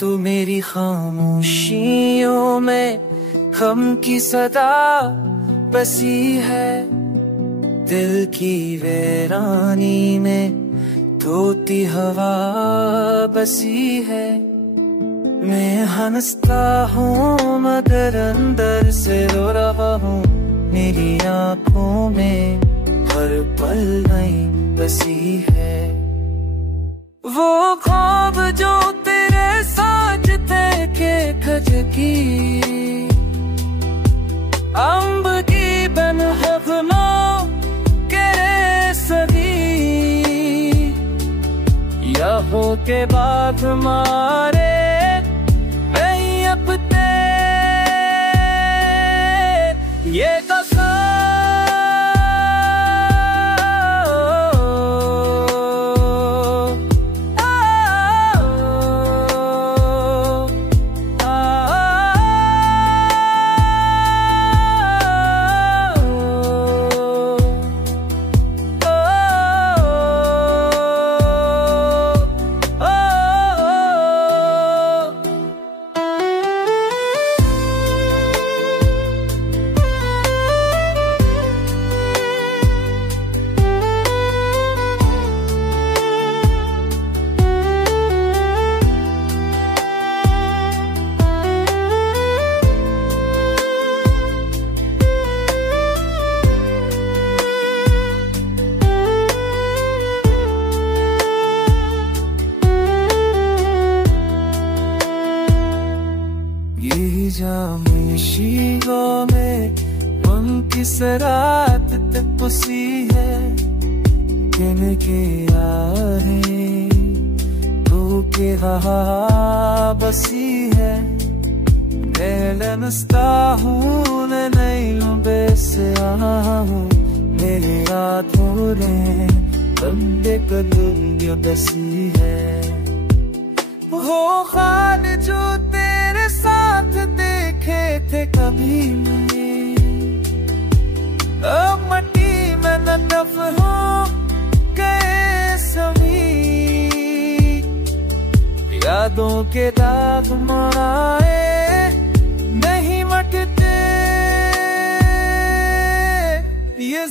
तू मेरी खामोशियों में गम की सदा बसी है, दिल की वीरानी में धोती हवा बसी है। मैं हंसता हूँ मगर अंदर से रो रहा हूँ, मेरी आँखों में हर पल नई बसी है। वो ख्वाब जो तेरे साथ थे के खज की अम्ब की बन हफनों के सदी, या हो के बाद मारे ये जामिशियों में उनकी सरात तक पुसी है, किनके आहे तो के रहा बसी है। लनस्ता हूँ मैं नई लुबे से आया हूँ, मेरे हाथों ने बंदे कदम बसी है। वो खान जो तेरे साथ देखे थे कभी अब मट्टी में न दफन हो गए सभी, यादों के दाग मराए नहीं मटते ये